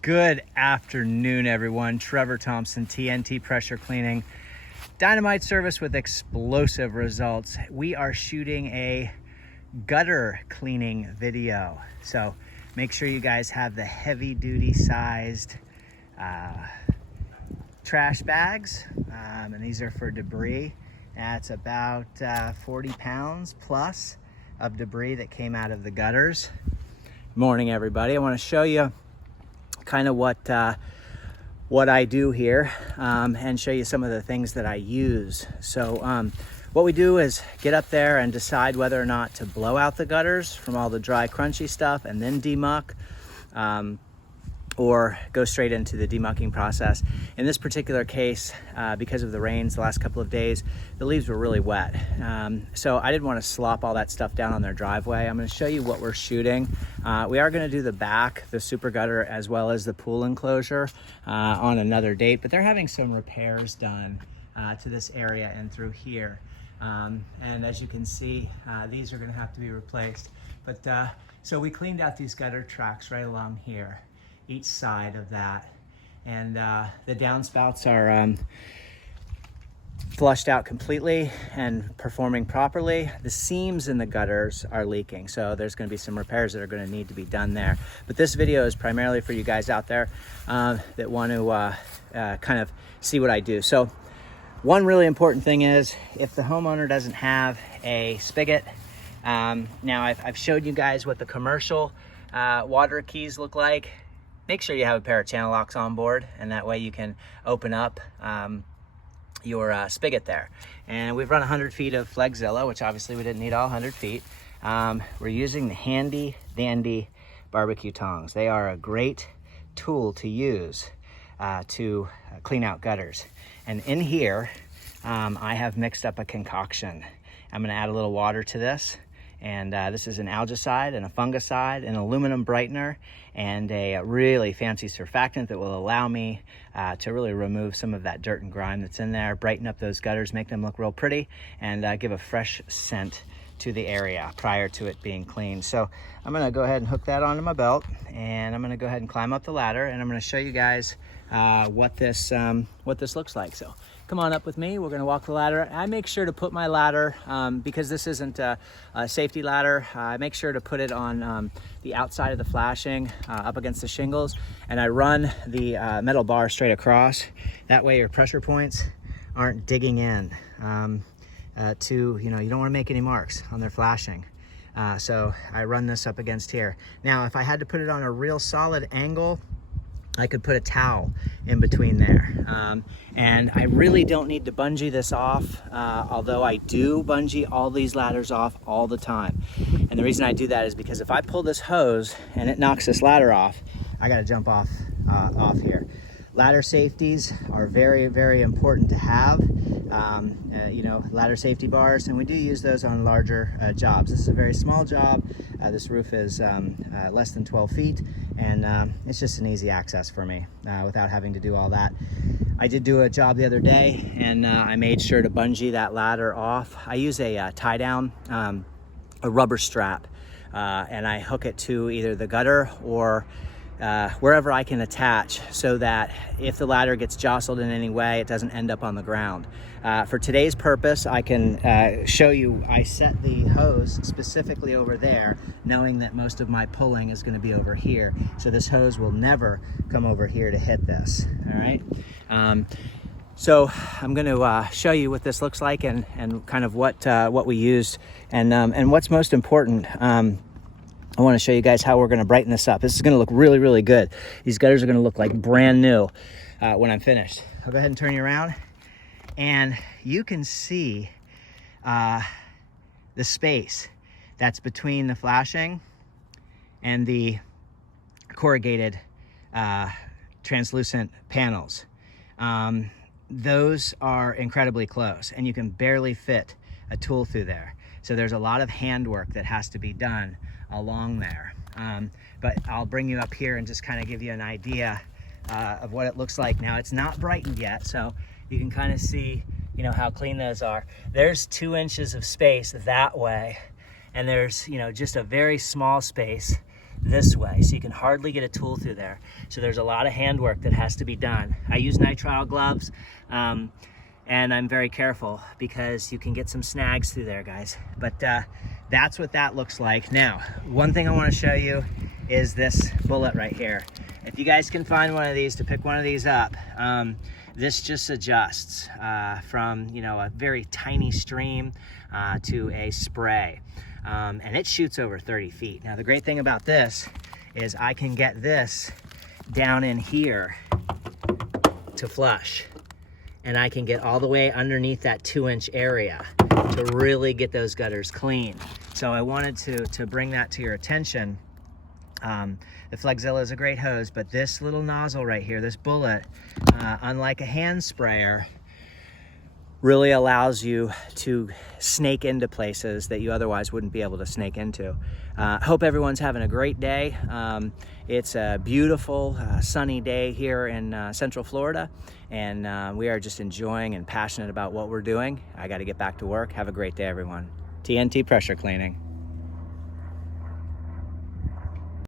Good afternoon, everyone. Trevor Thompson, TNT Pressure Cleaning. Dynamite service with explosive results. We are shooting a gutter cleaning video. So make sure you guys have the heavy duty sized trash bags. And these are for debris. That's about 40 pounds plus of debris that came out of the gutters. Morning, everybody. I want to show you kind of what I do here and show you some of the things that I use. So what we do is get up there and decide whether or not to blow out the gutters from all the dry crunchy stuff and then demuck, or go straight into the demucking process. In this particular case, because of the rains the last couple of days, the leaves were really wet. So I didn't want to slop all that stuff down on their driveway. I'm going to show you what we're shooting. We are going to do the back, the super gutter, as well as the pool enclosure on another date, but they're having some repairs done to this area and through here. And as you can see, these are going to have to be replaced. But so we cleaned out these gutter tracks right along here, each side of that, and the downspouts are flushed out completely and performing properly. The seams in the gutters are leaking, so there's going to be some repairs that are going to need to be done there. But this video is primarily for you guys out there that want to kind of see what I do. So one really important thing is, if the homeowner doesn't have a spigot, now I've showed you guys what the commercial water keys look like. Make sure you have a pair of channel locks on board, and that way you can open up your spigot there. And we've run 100 feet of Flexzilla, which obviously we didn't need all 100 feet. We're using the handy dandy barbecue tongs. They are a great tool to use to clean out gutters. And in here, I have mixed up a concoction. I'm gonna add a little water to this. And this is an algicide and a fungicide, an aluminum brightener, and a really fancy surfactant that will allow me to really remove some of that dirt and grime that's in there, brighten up those gutters, make them look real pretty, and give a fresh scent to the area prior to it being cleaned. So I'm gonna go ahead and hook that onto my belt, and I'm gonna go ahead and climb up the ladder, and I'm gonna show you guys what this looks like. So come on up with me. We're gonna walk the ladder. I make sure to put my ladder, because this isn't a safety ladder, I make sure to put it on the outside of the flashing, up against the shingles, and I run the metal bar straight across. That way your pressure points aren't digging in to, you don't wanna make any marks on their flashing. So I run this up against here. Now, if I had to put it on a real solid angle, I could put a towel in between there. And I really don't need to bungee this off, although I do bungee all these ladders off all the time. And the reason I do that is because if I pull this hose and it knocks this ladder off, I gotta jump off here. Ladder safeties are very, very important to have. Ladder safety bars, and we do use those on larger jobs. This is a very small job. This roof is less than 12 feet, and it's just an easy access for me without having to do all that. I did do a job the other day, and I made sure to bungee that ladder off. I use a tie down, a rubber strap, and I hook it to either the gutter or wherever I can attach, so that if the ladder gets jostled in any way, it doesn't end up on the ground. For today's purpose, I can show you, I set the hose specifically over there, knowing that most of my pulling is going to be over here. So this hose will never come over here to hit this, all right? So I'm going to show you what this looks like, and kind of what we used, and what's most important. I want to show you guys how we're going to brighten this up. This is going to look really, really good. These gutters are going to look like brand new when I'm finished. I'll go ahead and turn you around, and you can see the space that's between the flashing and the corrugated translucent panels. Those are incredibly close, and you can barely fit a tool through there. So there's a lot of handwork that has to be done along there. But I'll bring you up here and just kind of give you an idea of what it looks like. Now, it's not brightened yet, so you can kind of see, how clean those are. There's 2 inches of space that way, and there's, just a very small space this way, so you can hardly get a tool through there. So there's a lot of handwork that has to be done. I use nitrile gloves, and I'm very careful because you can get some snags through there, guys. But that's what that looks like. Now, one thing I want to show you is this bullet right here. If you guys can find one of these, to pick one of these up, this just adjusts from, you know, a very tiny stream to a spray. And it shoots over 30 feet. Now, the great thing about this is I can get this down in here to flush. And I can get all the way underneath that 2-inch area to really get those gutters clean. So I wanted to bring that to your attention. The Flexzilla is a great hose, but this little nozzle right here, this bullet, unlike a hand sprayer, really allows you to snake into places that you otherwise wouldn't be able to snake into. Hope everyone's having a great day. It's a beautiful, sunny day here in Central Florida, and we are just enjoying and passionate about what we're doing. I got to get back to work. Have a great day, everyone. TNT Pressure Cleaning.